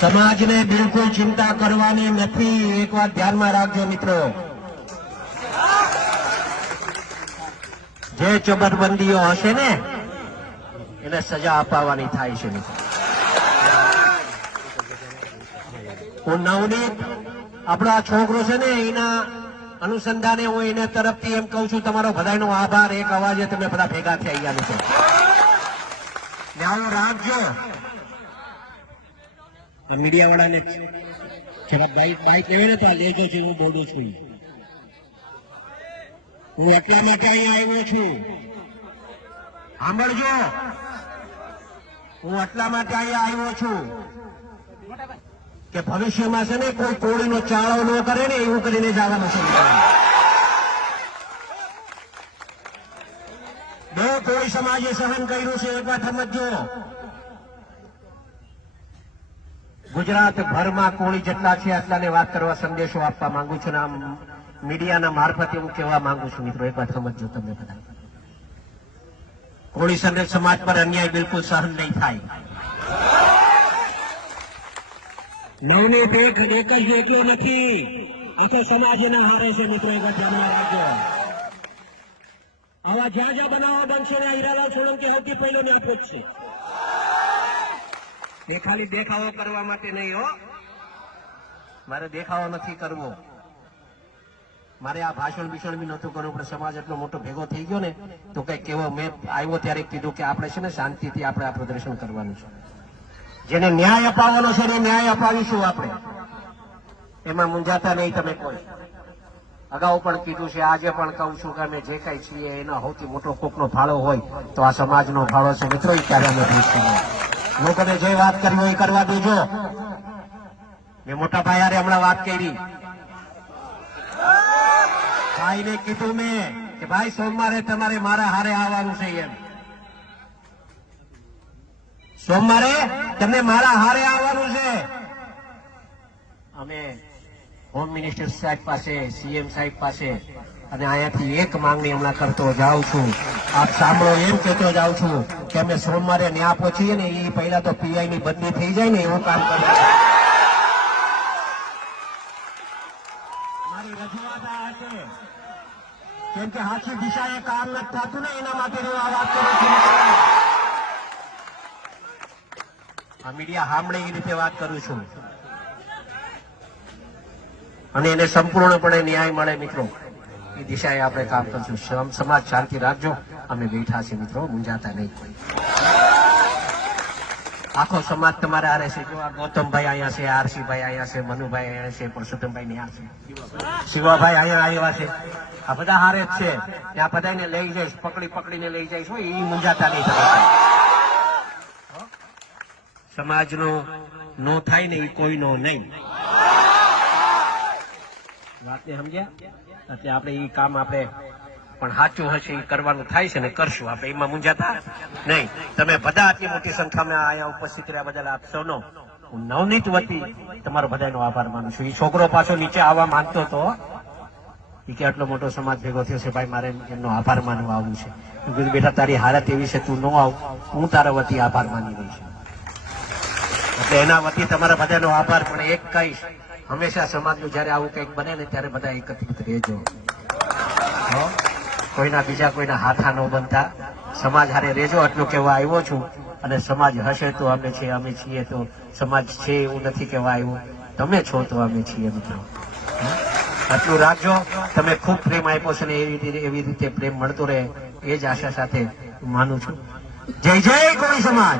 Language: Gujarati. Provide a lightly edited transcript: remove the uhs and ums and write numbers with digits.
સમાજને બિલકુલ ચિંતા કરવાની નથી. એક વાત ધ્યાનમાં રાખજો મિત્રો, જે ચબરબંધીઓ હશે ને એને સજા અપાવવાની થાય છે મિત્રો. હું નવનીત આપણો આ છોકરો છે ને એના અનુસંધાને હું એને તરફથી એમ કહું છું, તમારો બધાનો આભાર. એક અવાજે તમે બધા ભેગા થઈ ગયા મિત્રો. ધ્યાન રાખજો મીડિયા વાળાને જરા બાઈક લેવે ને તો આ લેજો છે. હું બોલું છું, હું એટલા માટે અહીંયા આવ્યો છું. સાંભળજો, હું એટલા માટે અહીંયા આવ્યો છું કે ભવિષ્યમાં છે ને કોઈ કોળીનો ચાળો ન કરે ને એવું કરીને જવાનું છે. બે કોળી સમાજે સહન કર્યું છે, એક વાત સમજો. ગુજરાત ભરમાં કોળી જેટલા છે એટલાને વાત કરવા સંદેશો આપવા માંગુ છું ને આમ મીડિયાના મારફતે હું કહેવા માંગુ છું મિત્રો, એક વાત સમજો તમે બધા. કોળી સમાજ પર અન્યાય બિલકુલ સહન નહીં થાય. નવનીત એક જ એકલો નથી, આખો સમાજ એના હારે છે મિત્રો. એક વાત ધ્યાનમાં રાખજો. આવા જ્યાં જ્યાં બનાવો બનશે ને હીરાલાલ સોલંકી સૌથી પહેલો ને આપો જ છે. એ ખાલી દેખાવો કરવા માટે નહીં હો, મારે દેખાવો નથી કરવો, મારે આ ભાષણ ભીષણ બી નતું કરવું. પણ સમાજ એટલો મોટો ભેગો થઈ ગયો ને તો કઈ કેવો મેં આવ્યો ત્યારે કીધું કે આપણે છે ને શાંતિથી આપણે આ પ્રદર્શન કરવાનું છે. જેને ન્યાય અપાવવાનો છે એને ન્યાય અપાવીશું આપણે, એમાં મૂંઝાતા નહીં તમે કોઈ. અગાઉ પણ કીધું છે, આજે પણ કહું છું કે અમે જે કઈ છીએ એનો સૌથી મોટો કોકનો ફાળો હોય તો આ સમાજનો ફાળો છે મિત્રો. એ ક્યારે અમે ભૂલશું. લોકોને જે વાત કરવી હોય એ કરવા દેજો. મેં મોટા ભાઈ હારે હમણાં વાત કરી, ભાઈને કીધું મેં કે ભાઈ સોમવારે તમારે મારા હારે આવવાનું છે. એમ સોમવારે તમને મારા હારે આવવાનું છે. અમે હોમ મિનિસ્ટર સાહેબ પાસે, સીએમ સાહેબ પાસે અને અહીંયાથી એક માંગણી હમણાં કરતો જાઉં છું. આપ સાંભળો, એમ કહેતો જાઉં છું કે અમે સોમવારે ન્યા પહોંચીએ ને એ પહેલા તો પીઆઈ ની બદલી થઈ જાય ને એવું કામ કરવું. મારી રજૂઆત આ હશે, કેમ કે સાચી દિશાએ કામ નથી થતું ને એના માટે હું આ વાત કરું છું. આ મીડિયા સાંભળે એ રીતે વાત કરું છું અને એને સંપૂર્ણપણે ન્યાય મળે મિત્રો એ દિશાએ આપણે કામ કરશું. સમાજ શાંતિ રાખજો, અમે બેઠા છીએ મિત્રો, મૂંઝાતા નહીં. આખો સમાજ તમારા હારે છે. જો આ ગૌતમભાઈ અહીંયા છે, આરસીભાઈ અહીંયા છે, મનુભાઈ અહીંયા છે, પરસોત્તમભાઈ ત્યાં છે, શિવાભાઈ અહીંયા આવ્યા છે. આ બધા હારે જ છે. ત્યાં બધાને લઈ જઈશ, પકડીને લઈ જઈશ. એ મૂંઝાતા નહીં. સમાજનો નો થાય ને એ કોઈનો નહીં. વાતને સમજ્યા? એટલે આપણે એ કામ આપણે પણ સાચું હશે એ કરવાનું થાય છે ને કરશું આપણે, એમાં મૂંઝાતા નહીં. તમે બધા આટલી મોટી સંખ્યામાં અહીંયા ઉપસ્થિત રહ્યા બદલ આપ સૌનો હું નવનીત વતી તમારો બધાનો આભાર માનું છું. એ છોકરો પાછો નીચે આવવા માંગતો હતો એ કે આટલો મોટો સમાજ ભેગો થયો છે ભાઈ, મારે એમનો આભાર માનવા આવવું છે. હું કીધું બેટા તારી હાલત એવી છે, તું ન આવ, હું તારા વતી આભાર માની રહી છું. એટલે એના વતી તમારા બધાનો આભાર. પણ એક કહીશ, હંમેશા સમાજનું જયારે આવું કંઈક બને ને ત્યારે બધા એકત્રિત રહેજો. કોઈના બીજા કોઈના હાથા ન બનતા, સમાજ હારે રહેજો. આટલું કહેવા આવ્યો છું. અને સમાજ હશે તો અમે છીએ, અમે છીએ તો સમાજ છે એવું નથી કહેવા આવ્યું. તમે છો તો અમે છીએ મિત્રો. આટલું રાખજો. તમે ખૂબ પ્રેમ આપ્યો છે ને એવી રીતે પ્રેમ મળતો રહે એ જ આશા સાથે માનું છું. જય જય કોળી સમાજ.